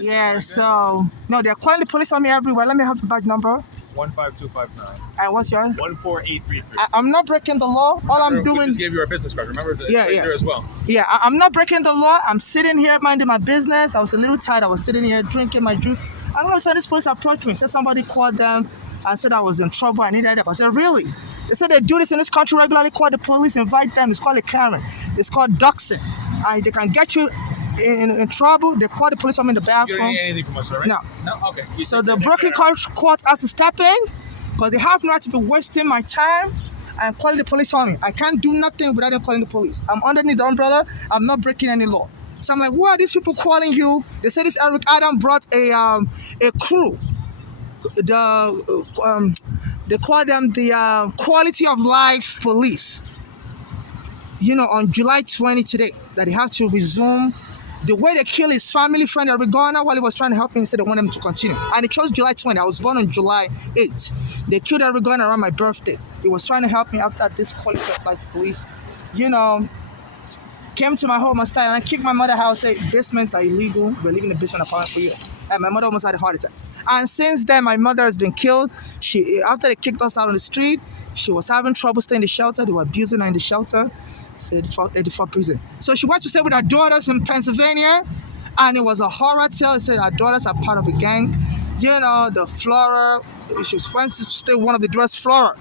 Yeah, so no, they're calling the police on me everywhere. Let me have the badge number. 15259. And what's yours? 14833. I'm not breaking the law. All I'm We doing. just gave you our business card. Remember the Yeah, right yeah. there as well. Yeah, I'm not breaking the law. I'm sitting here minding my business. I was a little tired. I was sitting here drinking my juice. And all of a sudden, this police approached me. Said somebody called them and said I was in trouble. I needed help. I said, really? They said they do this in this country regularly. Call the police, invite them. It's called a Karen. It's called doxing. And they can get you in trouble. They call the police. I'm in the You bathroom. don't need anything from us, sir, right? No. No? Okay. So the Brooklyn court has to step in because they have no right to be wasting my time and calling the police on me. I can't do nothing without them calling the police. I'm underneath the umbrella. I'm not breaking any law. So I'm like, who are these people calling you? They said this Eric Adam brought a crew. They call them the quality of life police. You know, on July 20 today, that he has to resume the way they kill his family friend Eric Garner while he was trying to help him. He said they want him to continue. And he chose July 20. I was born on July 8. They killed Eric Garner around my birthday. He was trying to help me after this quality of life police. You know, came to my home and started and I kicked my mother house, said basements are illegal. We're leaving the basement apartment for you. And my mother almost had a heart attack. And since then, my mother has been killed. After they kicked us out on the street, she was having trouble staying in the shelter. They were abusing her in the shelter. Said 84 prison. So she went to stay with her daughters in Pennsylvania, and it was a horror tale. It said her daughters are part of a gang. You know, the Flora, she was friends to stay with one of the daughters, Flora.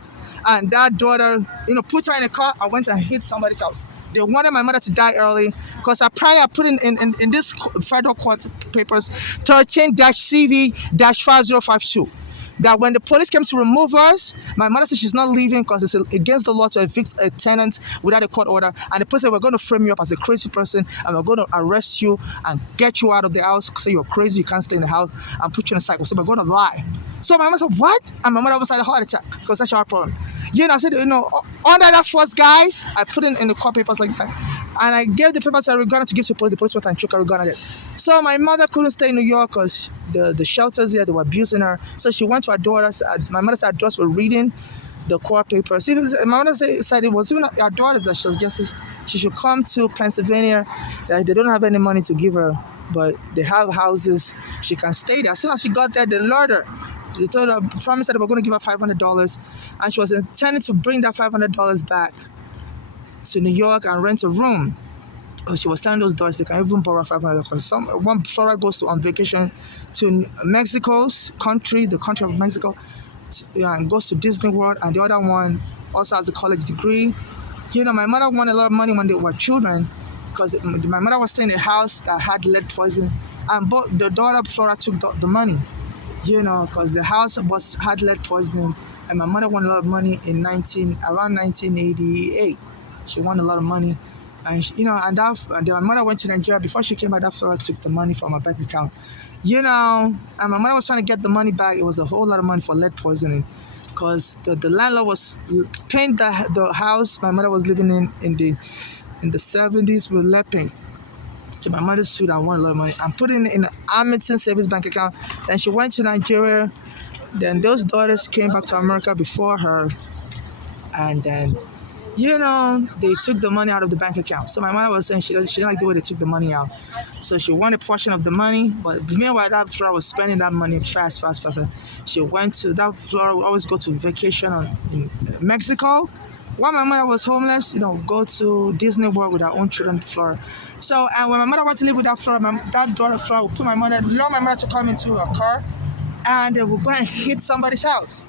And that daughter, put her in a car and went and hit somebody's house. They wanted my mother to die early because apparently I put in this federal court papers 13-CV-5052 that when the police came to remove us, my mother said she's not leaving because it's against the law to evict a tenant without a court order. And the police said, we're going to frame you up as a crazy person and we're going to arrest you and get you out of the house, say you're crazy, you can't stay in the house, and put you in a cycle. So we're going to lie. So my mother said, what? And my mother almost had a heart attack because that's our problem. I said, under that first guys, I put in the court papers like that. And I gave the papers to Arizona to give to the police went and took Arizona there. So my mother couldn't stay in New York because the shelters here, they were abusing her. So she went to her daughters. My mother said her daughters were reading the court papers. My mother said it was even her daughters that she was just, she should come to Pennsylvania. That they don't have any money to give her, but they have houses. She can stay there. As soon as she got there, they lured her. They told her, promised that they were going to give her $500, and she was intending to bring that $500 back to New York and rent a room. She was telling those daughters they can even borrow $500 because one Flora goes on vacation to Mexico's country, the country of Mexico, and goes to Disney World, and the other one also has a college degree. My mother won a lot of money when they were children because my mother was staying in a house that had lead poison, and both the daughter Flora took the money. Because the house had lead poisoning, and my mother won a lot of money around 1988. She won a lot of money, and and my mother went to Nigeria. Before she came back, that Flora took the money from her bank account. And my mother was trying to get the money back. It was a whole lot of money for lead poisoning, because the landlord was paying the house my mother was living in the 70s with lead paint. To my mother's suit, I won a lot of money. I'm putting it in an Hamilton savings bank account. Then she went to Nigeria. Then those daughters came back to America before her. And then, they took the money out of the bank account. So my mother was saying she didn't like the way they took the money out. So she won a portion of the money. But meanwhile, that Flora was spending that money fast. She went to, that Flora would always go to vacation in Mexico. While my mother was homeless, go to Disney World with her own children, Flora. So, and when my mother went to live with that Flora, that daughter Flora would put my mother to come into her car, and they would go and hit somebody's house.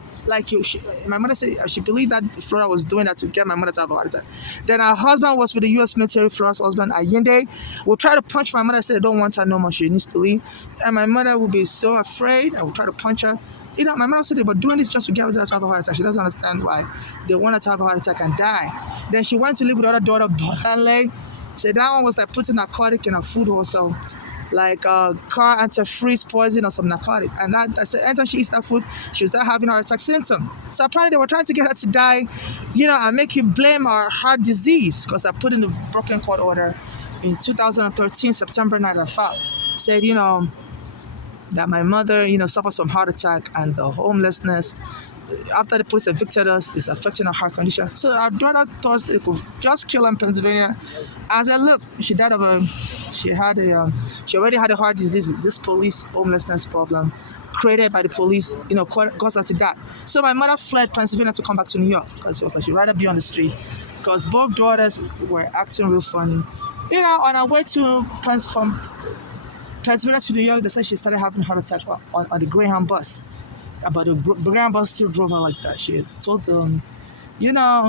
My mother said she believed that Flora was doing that to get my mother to have a heart attack. Then her husband was with the U.S. military. Flora's husband, Allende, would try to punch my mother. Said they don't want her no more. She needs to leave. And my mother would be so afraid. I would try to punch her. My mother said they were doing this just to get her to have a heart attack. She doesn't understand why they want her to have a heart attack and die. Then she went to live with the other daughter, Bolanle. So that one was like putting narcotic in her food also, like car antifreeze poison or some narcotic. And that, I said, anytime she eats that food, she was start having heart attack symptoms. So apparently they were trying to get her to die, and make you blame her heart disease, because I put in the Brooklyn court order in 2013, September 9th, I filed. Said, that my mother, suffers from heart attack and the homelessness, after the police evicted us, it's affecting her heart condition. So our daughter thought they could just kill her in Pennsylvania. I said, look, she died of she already had a heart disease. This police homelessness problem created by the police, caused her to die. So my mother fled Pennsylvania to come back to New York because she was like, she'd rather be on the street because both daughters were acting real funny. On our way from Pennsylvania to New York, they said she started having a heart attack on the Greyhound bus. But the Greyhound bus still drove her like that. She had told them,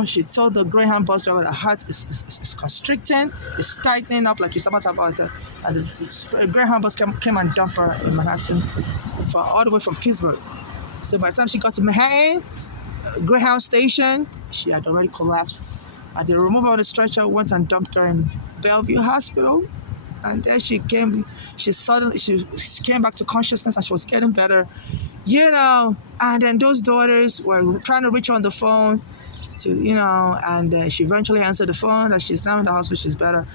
she told the Greyhound bus driver that heart is constricting, it's tightening up like it's about to. And the Greyhound bus came and dumped her in Manhattan all the way from Pittsburgh. So by the time she got to Manhattan, Greyhound station, she had already collapsed. And they removed her on the stretcher, went and dumped her in Bellevue Hospital. And then she came back to consciousness and she was getting better. And then those daughters were trying to reach her on the phone and she eventually answered the phone that she's now in the hospital, she's better.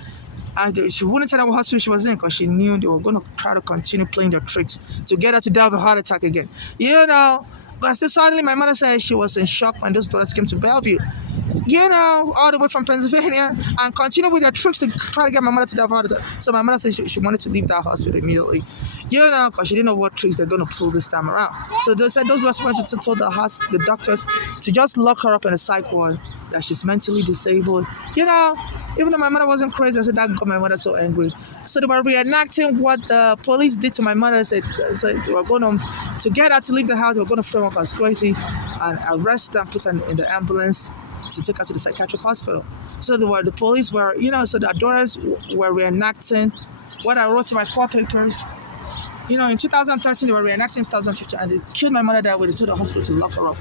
And she wouldn't tell them what hospital she was in because she knew they were going to try to continue playing their tricks to get her to die of a heart attack again. But so suddenly my mother said she was in shock when those daughters came to Bellevue, all the way from Pennsylvania and continued with their tricks to try to get my mother to die of a heart attack. So my mother said she wanted to leave that hospital immediately, because she didn't know what tricks they're going to pull this time around. So they said those daughters went to told the doctors to just lock her up in a psych ward, that she's mentally disabled. Even though my mother wasn't crazy, I said that got my mother so angry. So they were reenacting what the police did to my mother. Said they were going to get her to leave the house. They were going to frame her as crazy and arrest her and put her in the ambulance to take her to the psychiatric hospital. So the police were, so the daughters were reenacting what I wrote in my court papers. In 2013 they were reenacting in 2015, and they killed my mother that way. They told the hospital to lock her up.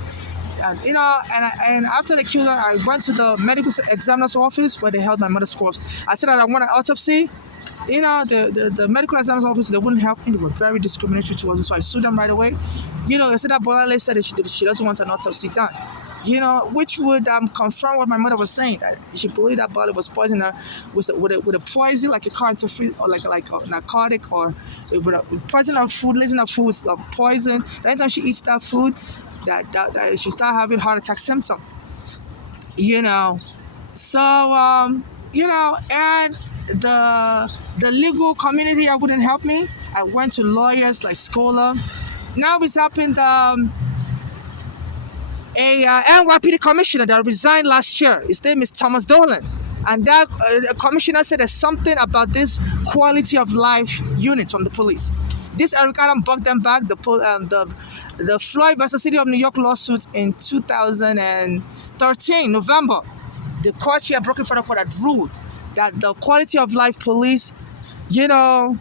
And and after they killed her, I went to the medical examiner's office where they held my mother's corpse. I said that I want an autopsy. The medical examiner's office, they wouldn't help me. They were very discriminatory towards me, so I sued them right away. They said that Bolale said that she doesn't want an autopsy done. Which would confirm what my mother was saying. That she believed that Bolale was poisoning her with a poison, like a carcinogen or like a narcotic, or with a poison her food, lacing her food with poison. Anytime she eats that food, that she start having heart attack symptoms. So and the legal community wouldn't help me. I went to lawyers like Scholar. Now it's happened. A NYPD commissioner that resigned last year. His name is Thomas Dolan, and that commissioner said there's something about this quality of life unit from the police. This Eric Adam bucked them back. The Floyd versus City of New York lawsuit in 2013 November. The court here, Brooklyn Federal Court, had ruled that the quality of life police,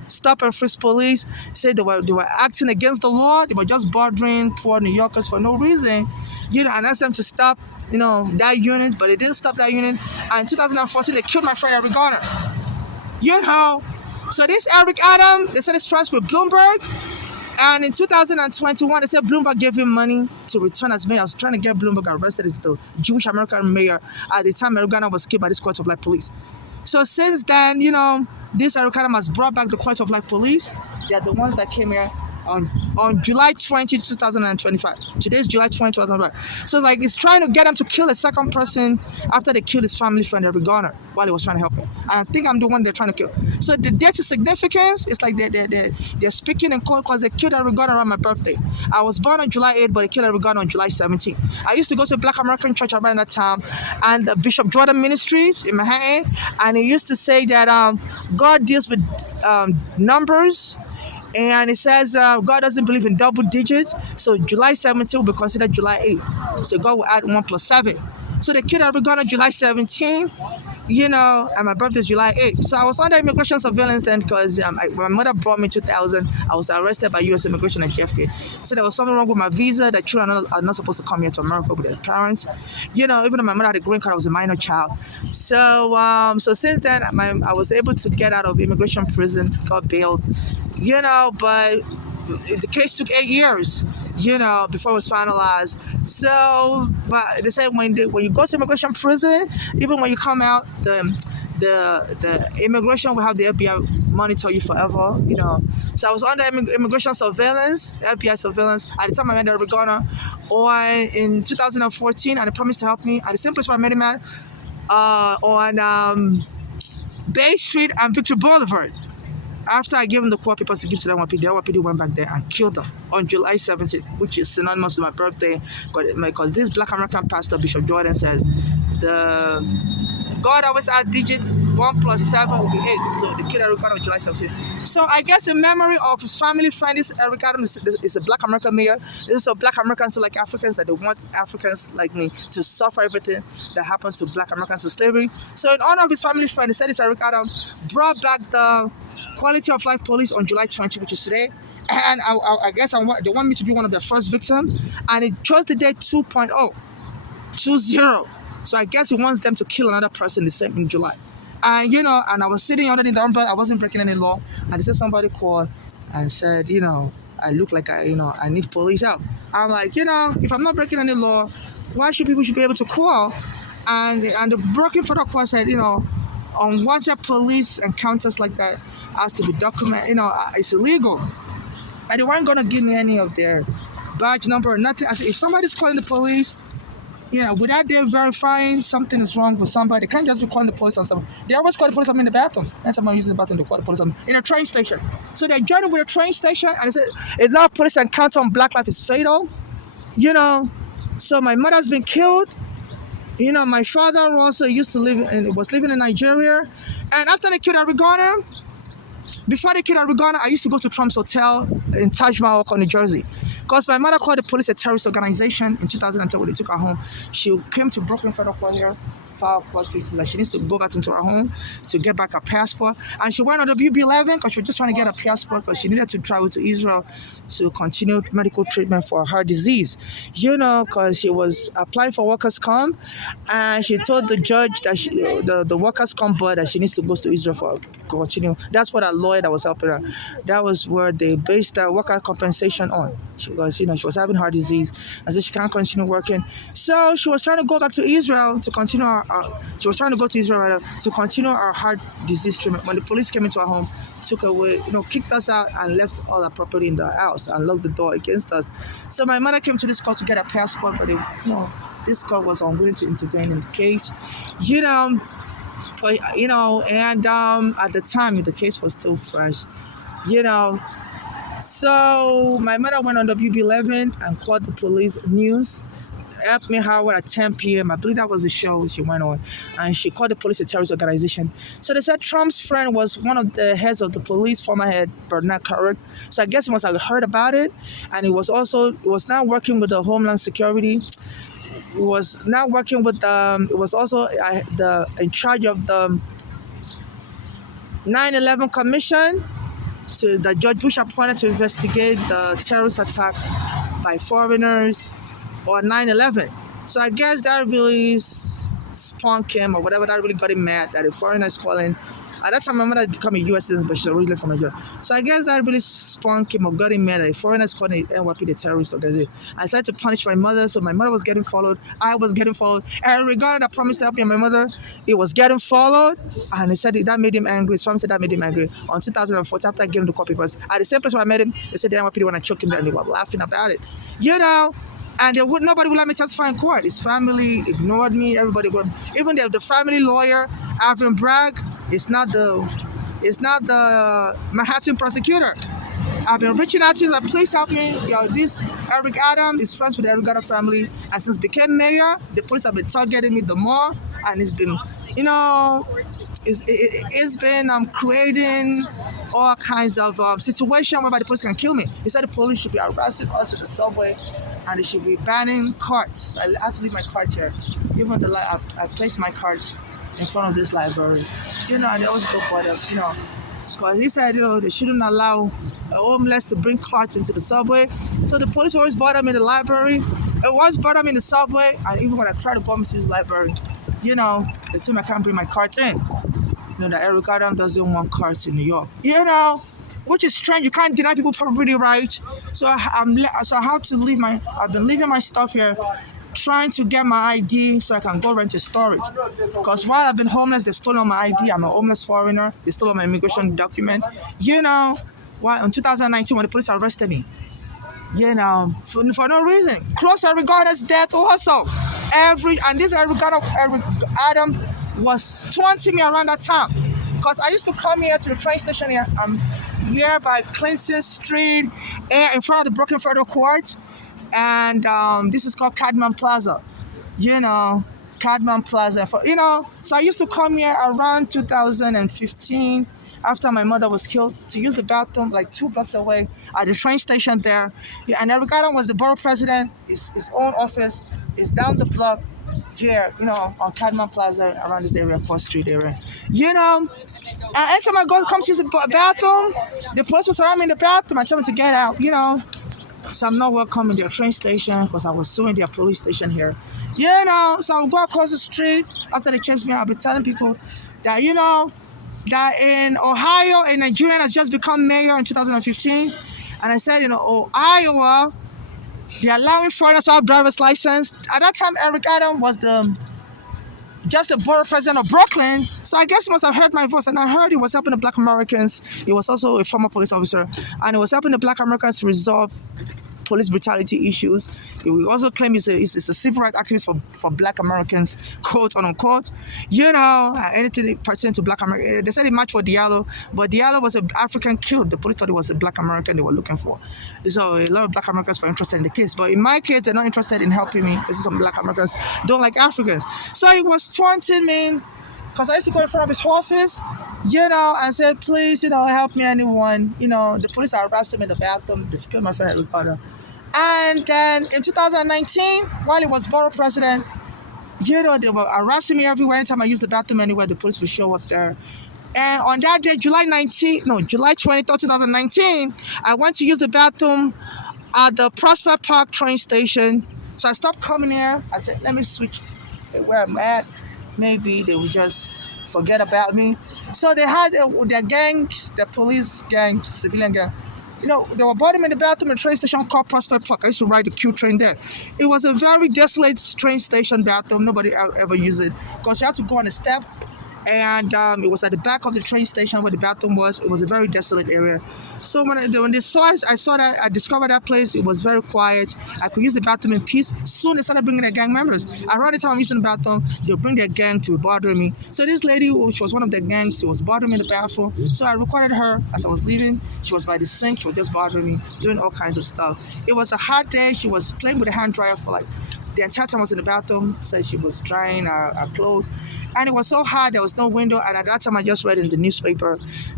stop and frisk police, said they were acting against the law. They were just bothering poor New Yorkers for no reason. And asked them to stop, that unit, but they didn't stop that unit. And in 2014, they killed my friend Eric Garner. So this Eric Adam, they said it's friends with Bloomberg. And in 2021, they said Bloomberg gave him money to return as mayor. I was trying to get Bloomberg arrested as the Jewish American mayor at the time Eric Garner was killed by this Court of Life police. So since then, this Eric Adam has brought back the Court of Life police. They are the ones that came here on July 20, 2025. Today's July 20, 2025. So it's trying to get them to kill a second person after they killed his family friend Eric Garner while he was trying to help him. And I think I'm the one they're trying to kill. So the date is significance. It's like they're speaking in court because they killed Eric Garner around my birthday. I was born on July 8, but they killed Eric Garner on July 17. I used to go to a Black American church around that time, and Bishop Jordan Ministries in Manhattan, and he used to say that God deals with numbers. And it says God doesn't believe in double digits. So July 17 will be considered July 8. So God will add 1 + 7. So the kid Eric Garner on July 17, and my birthday is July 8. So I was under immigration surveillance then because my mother brought me in 2000. I was arrested by U.S. Immigration at JFK. So there was something wrong with my visa. That children are not supposed to come here to America with their parents. Even though my mother had a green card, I was a minor child. So since then, I was able to get out of immigration prison, got bailed. But the case took 8 years, before it was finalized. So, but they said when you go to immigration prison, even when you come out, the immigration will have the FBI monitor you forever, So I was under immigration surveillance, FBI surveillance. At the time I met Eric Garner, or in 2014, and they promised to help me at the same place where I met him at, on Bay Street and Victory Boulevard. After I gave them the court papers to give to the NYPD, the NYPD went back there and killed them on July 17th, which is synonymous with my birthday. Because this Black American pastor, Bishop Jordan, says, God always adds digits, 1 plus 7 will be 8. So the kid Eric Adam on July 17th. So I guess in memory of his family friend, this Eric Adam is a Black American mayor. This is a Black Americans who like Africans, that they want Africans like me to suffer everything that happened to Black Americans in slavery. So in honor of his family friend, he said this Eric Adam brought back the Quality of Life Police on July 20th, which is today. And I guess they want me to be one of their first victims. And it chose the date 2.0, 20. So I guess he wants them to kill another person the same in July. And, and I was sitting under the umbrella. I wasn't breaking any law. And they said somebody called and said, I look like I need police help. I'm like, if I'm not breaking any law, why should people be able to call? And the broken federal court said, unwanted police encounters like that has to be documented. It's illegal. And they weren't going to give me any of their badge number or nothing. I said, if somebody's calling the police, without them verifying something is wrong with somebody, they can't just be calling the police on someone. They always call the police on me in the bathroom. And someone using the bathroom to call the police on me in a train station. So they joined with a train station and they said, if that police encounter on Black life is fatal, So my mother's been killed. My father also was living in Nigeria. And after they killed Eric Garner, before they killed Eric Garner, I used to go to Trump's Hotel in Taj Mahal, New Jersey. Because my mother called the police a terrorist organization in 2010 when they took her home. She came to Brooklyn Federal Court here, filed court cases that she needs to go back into her home to get back her passport. And she went on WB11 because she was just trying to get her passport because she needed to travel to Israel to continue medical treatment for her disease. Because she was applying for workers' comp, and she told the judge that the workers' comp board that she needs to go to Israel for continue. That's what a lawyer that was helping her. That was where they based their worker compensation on. Because she was having heart disease, and so she can't continue working. So she was trying to go back to Israel to continue she was trying to go to Israel to continue her heart disease treatment. When the police came into her home, took away, kicked us out and left all our property in the house and locked the door against us. So my mother came to this court to get a passport, but this court was unwilling to intervene in the case. And at the time the case was still fresh. So my mother went on WB11 and called the police news. Helped me Howard at 10 p.m. I believe that was the show she went on. And she called the police a terrorist organization. So they said Trump's friend was one of the heads of the police, former head Bernard Kerik. So I guess he must have heard about it. And he was now working with the Homeland Security. He was now working with it was also in charge of the 9/11 Commission that George Bush appointed to investigate the terrorist attack by foreigners on 9/11. So I guess that really spunk him or whatever, that really got him mad that a foreigner is calling. At that time, my mother had become a U.S. citizen, but she's originally from Nigeria. So I guess that really spunk him or got him mad that a foreigner is calling NYPD the terrorist organization. I decided to punish my mother, so my mother was getting followed. I was getting followed. And regarding that promise to help me and my mother, it was getting followed. And he said that made him angry. His family said that made him angry. On 2014, after I gave him the copy first, at the same place where I met him, they said the NYPD when I choked him there, and they were laughing about it. And nobody would let me testify in court. His family ignored me. Everybody would. Even the family lawyer, Alvin Bragg, it's not the Manhattan prosecutor. I've been reaching out to him, like, please help me. This Eric Adam is friends with the Eric Adam family, and since became mayor, the police have been targeting me the more, and it's been, it's been creating all kinds of situation whereby the police can kill me. He said the police should be arresting us in the subway, and they should be banning carts. So I had to leave my cart here. Even I placed my cart in front of this library. And they always go for them, because he said, they shouldn't allow a homeless to bring carts into the subway. So the police always bother me in the library. It always bother me in the subway, and even when I try to go into this library, they tell me I can't bring my carts in. That Eric Adam doesn't want carts in New York. Which is strange. You can't deny people property right. So I have to leave I've been leaving my stuff here trying to get my ID so I can go rent a storage. Because while I've been homeless, they've stolen my ID. I'm a homeless foreigner. They stole my immigration document. Why in 2019 when the police arrested me, for no reason. Close Eric Garner's death also. This Eric Adam was taunting me around that time. Because I used to come here to the train station here. Here by Clinton Street, in front of the Brooklyn Federal Court. And this is called Cadman Plaza. Cadman Plaza. So I used to come here around 2015 after my mother was killed to use the bathroom like 2 blocks away at the train station there. Yeah, and Eric Adam was the borough president. His own office is down the block here, on Cadman Plaza around this area, 4th Street area. And anytime I come to use the bathroom, the police will surround me in the bathroom and tell me to get out, So I'm not welcome in their train station because I was suing their police station here. So I'll go across the street after they chase me. I'll be telling people that, that in Ohio, a Nigerian has just become mayor in 2015. And I said, Iowa, they're allowing foreigners to have driver's license. At that time, Eric Adam was just the borough president of Brooklyn. So I guess he must have heard my voice. And I heard he was helping the Black Americans. He was also a former police officer. And he was helping the Black Americans resolve police brutality issues. He also claimed he's a civil rights activist for Black Americans, quote unquote. Anything pertaining to Black Americans. They said he marched for Diallo, but Diallo was an African killed. The police thought it was a Black American they were looking for. So a lot of Black Americans were interested in the case. But in my case, they're not interested in helping me. This is some Black Americans don't like Africans. So he was taunting me because I used to go in front of his office, and say, please, help me, anyone. The police are harassing me in the bathroom. They've killed my friend at Ricardo. And then in 2019, while he was borough president, they were harassing me everywhere. Anytime I used the bathroom anywhere, the police would show up there. And on that day, July 23rd, 2019, I went to use the bathroom at the Prospect Park train station. So I stopped coming here. I said, let me switch where I'm at. Maybe they would just forget about me. So they had their gangs, the police gang, civilian gang. They were boarding me in the bathroom in a train station called Prospect Park. I used to ride the Q train there. It was a very desolate train station bathroom. Nobody ever used it because you had to go on a step. And it was at the back of the train station where the bathroom was. It was a very desolate area. So when they saw it, I discovered that place. It was very quiet. I could use the bathroom in peace. Soon they started bringing their gang members. Around the time I'm using the bathroom, they'll bring their gang to bother me. So this lady, which was one of the gangs, she was bothering me in the bathroom. So I recorded her as I was leaving. She was by the sink. She was just bothering me, doing all kinds of stuff. It was a hot day. She was playing with a hand dryer for the entire time I was in the bathroom. Said she was drying her clothes. And it was so hot, there was no window. And at that time, I just read in the newspaper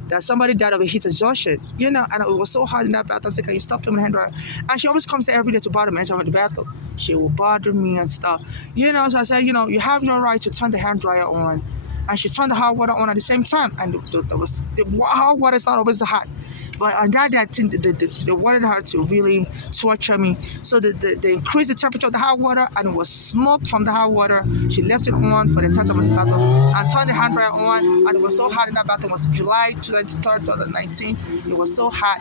that somebody died of a heat exhaustion, and it was so hot in that bathroom. I said, can you stop doing hand dryer? And she always comes there every day to bother me anytime I'm in the bathroom. She will bother me and stuff. So I said, you have no right to turn the hand dryer on. And she turned the hot water on at the same time. And the hot water is not always hot. But on that they wanted her to really torture me. So they increased the temperature of the hot water, and it was smoke from the hot water. She left it on for the entire time of the bathroom and turned the hand dryer on, and it was so hot in that bathroom. It was July 23rd, 2019. It was so hot,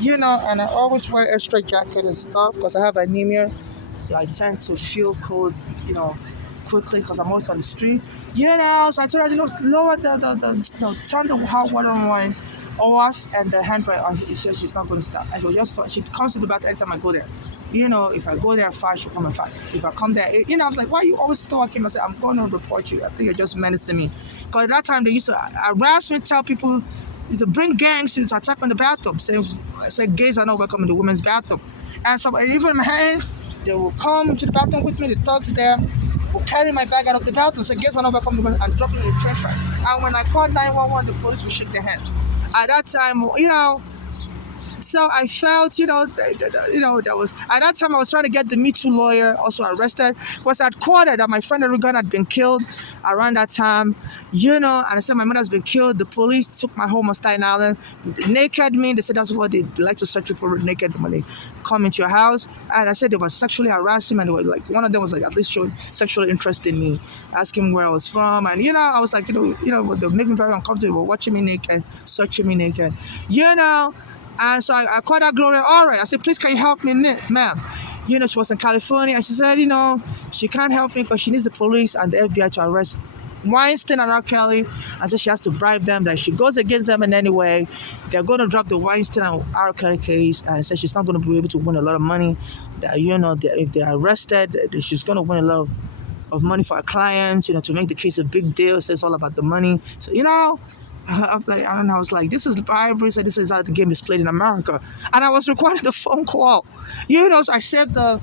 and I always wear a straight jacket and stuff because I have anemia, so I tend to feel cold, quickly because I'm always on the street, So I told her, lower turn the hot water on. Off and the hand dryer on. She says she's not going to stop. And she comes to the bathroom anytime I go there. If I go there at 5, she'll come at 5. If I come there, I was like, why are you always stalking? I said, I'm going to report you. I think you're just menacing me. Because at that time, they used to harass me, tell people to bring gangs to attack on the bathroom. Say gays are not welcome in the women's bathroom. And so even in my hand, they will come to the bathroom with me. The thugs there will carry my bag out of the bathroom. So gays are not welcome in the women's and drop it in the trash track. And when I called 911, the police will shake their hands. At that time, so I felt, that was, at that time I was trying to get the Me Too lawyer also arrested. Because I'd quoted that my friend Erigan had been killed around that time, and I said my mother's been killed. The police took my home on Staten Island, naked me. They said that's what they like to search you for, naked when they come into your house. And I said they were sexually harassing me, and they were one of them was at least showing sexual interest in me, asking where I was from. And, I was like, they were making me very uncomfortable. They were watching me naked, searching me naked, And so I called out Gloria Ore. I said, please, can you help me, ma'am? She was in California, and she said, she can't help me because she needs the police and the FBI to arrest Weinstein and R. Kelly, and so she has to bribe them that if she goes against them in any way, they're going to drop the Weinstein and R. Kelly case, and so she's not going to be able to win a lot of money. That if they're arrested, she's going to win a lot of money for her clients, to make the case a big deal. So it's all about the money. So I was like, this is bribery. So this is how the game is played in America. And I was recording the phone call. So I saved the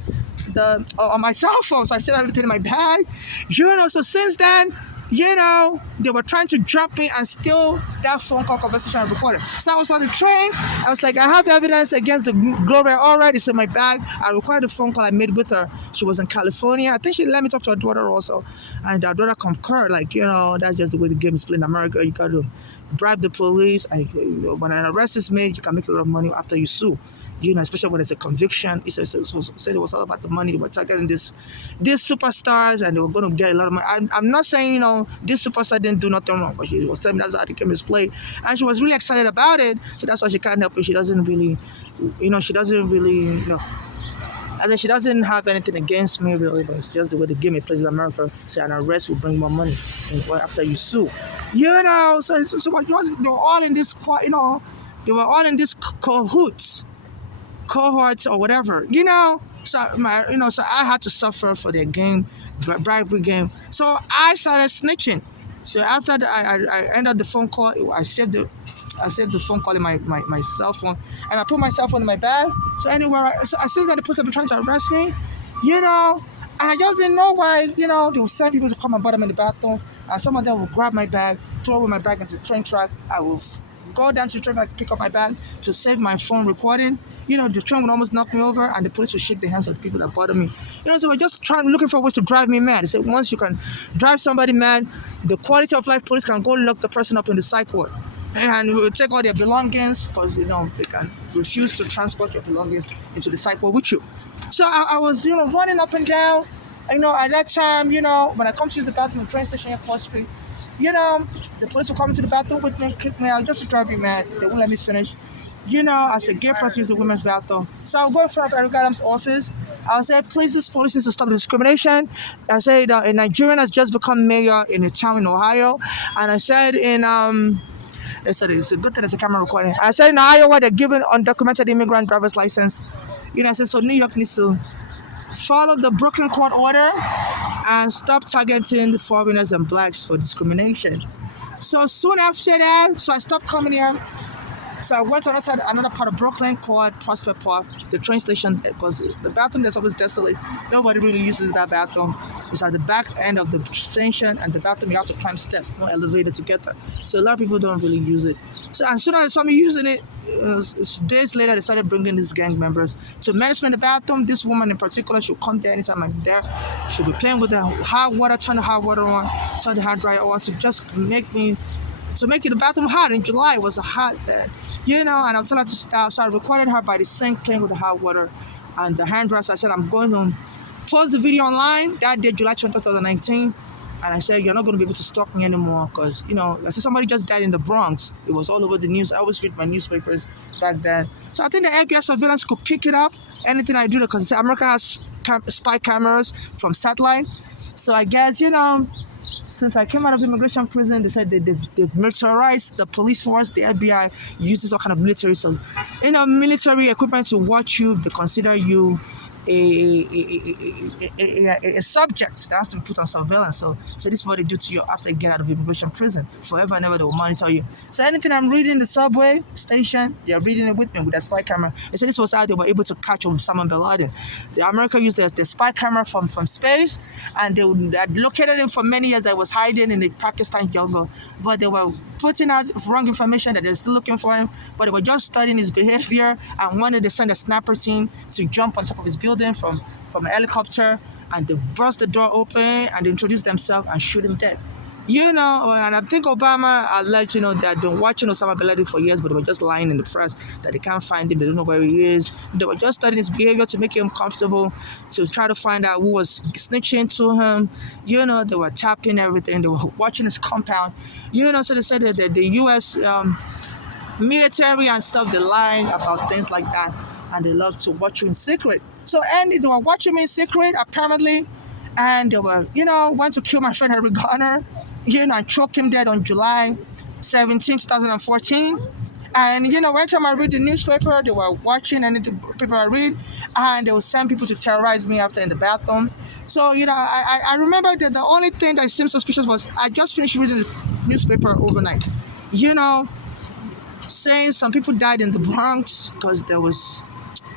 on my cell phone. So I saved everything in my bag. So since then, they were trying to drop me and steal that phone call conversation I recorded. So I was on the train. I was like, I have evidence against the Gloria already. It's in my bag. I recorded the phone call I made with her. She was in California. I think she let me talk to her daughter also. And her daughter concurred, that's just the way the game is played in America. You got to bribe the police. And when an arrest is made, you can make a lot of money after you sue. Especially when it's a conviction. It said it was all about the money. They were targeting these superstars, and they were going to get a lot of money. I'm not saying, this superstar didn't do nothing wrong, but she was telling me that's how the game is played. And she was really excited about it, so that's why she can't help it. She doesn't really, she doesn't have anything against me, really, but it's just the way the game is played in America. Say an arrest will bring more money after you sue. So they were all in this, they were all in this cohorts or whatever, so I had to suffer for their game, bribery game. So I started snitching. So after I ended the phone call, I saved the phone call in my cell phone, and I put my cell phone in my bag. So anywhere, since then the police have been trying to arrest me, and I just didn't know why, they would send people to come and bother me in the bathroom, and some of them would grab my bag, throw away my bag into the train track. I will go down to the train track, pick up my bag to save my phone recording. The train would almost knock me over, and the police would shake the hands of the people that bother me. So we're just looking for ways to drive me mad. They say once you can drive somebody mad, the quality of life police can go lock the person up in the psych ward. And we'll take all their belongings, because, they can refuse to transport your belongings into the psych ward with you. So I was, running up and down. At that time, when I come to use the bathroom at the train station at 4th Street, the police will come into the bathroom with me, kick me out just to drive me mad. They won't let me finish. As a gay person, use the women's bathroom. So I'll go in front of Eric Adams' office. I'll say, please, this police needs to stop the discrimination. I said, a Nigerian has just become mayor in a town in Ohio. And I said, it's a good thing there's a camera recording. I said in Iowa, they're giving undocumented immigrant driver's license. I said, so New York needs to follow the Brooklyn court order and stop targeting the foreigners and blacks for discrimination. So soon after that, I stopped coming here. So I went to another part of Brooklyn called Prospect Park, the train station, because the bathroom there's always desolate. Nobody really uses that bathroom. It's at the back end of the station, and the bathroom you have to climb steps, no elevator to get there. So a lot of people don't really use it. So as soon as I saw me using it, days later they started bringing these gang members to manage me in the bathroom. This woman in particular, she'll come there anytime I'm there. She'll be playing with the hot water, turn the hot water on, turn the hot dryer on to just make it the bathroom hot. In July, it was hot there. And I'll tell her to stop. So I recorded her by the sink playing with the hot water and the hand dryer. So I said, I'm going to post the video online that day, July 20, 2019. And I said, you're not going to be able to stalk me anymore because, I said somebody just died in the Bronx. It was all over the news. I always read my newspapers back then. So I think the FBI surveillance could pick it up, anything I do, because America has spy cameras from satellite. So I guess, since I came out of immigration prison, they said they've militarized the police force. The FBI uses all kind of military, military equipment to watch you. They consider you a subject that has to be put on surveillance. So this is what they do to you after you get out of immigration prison. Forever and ever, they will monitor you. So anything I'm reading in the subway station, they're reading it with me with their spy camera. They said this was how they were able to catch Osama bin Laden. America used the spy camera from space, and they had located him for many years. That was hiding in the Pakistan jungle, but they were putting out wrong information that they're still looking for him, but they were just studying his behavior and wanted to send a sniper team to jump on top of his building from a helicopter, and they burst the door open and they introduce themselves and shoot him dead. And I think Obama alleged, that they've been watching Osama bin Laden for years, but they were just lying in the press that they can't find him, they don't know where he is. They were just studying his behavior to make him comfortable, to try to find out who was snitching to him. They were tapping everything, they were watching his compound. So they said that the U.S. Military and stuff, they lie about things like that, and they love to watch you in secret. So, and they were watching me in secret, apparently, and they were, went to kill my friend Harry Garner, and choke him dead on July 17, 2014. And, every time I read the newspaper, they were watching and the paper I read, and they would send people to terrorize me after in the bathroom. So, I remember that the only thing that seemed suspicious was I just finished reading the newspaper overnight. Saying some people died in the Bronx because there was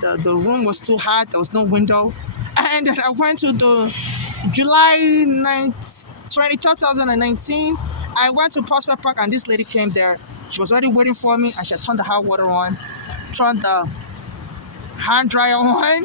the room was too hot, there was no window. And then I went to the July 9th, 23rd, 2019. I went to Prospect Park and this lady came there. She was already waiting for me and she had turned the hot water on, turned the hand dryer on.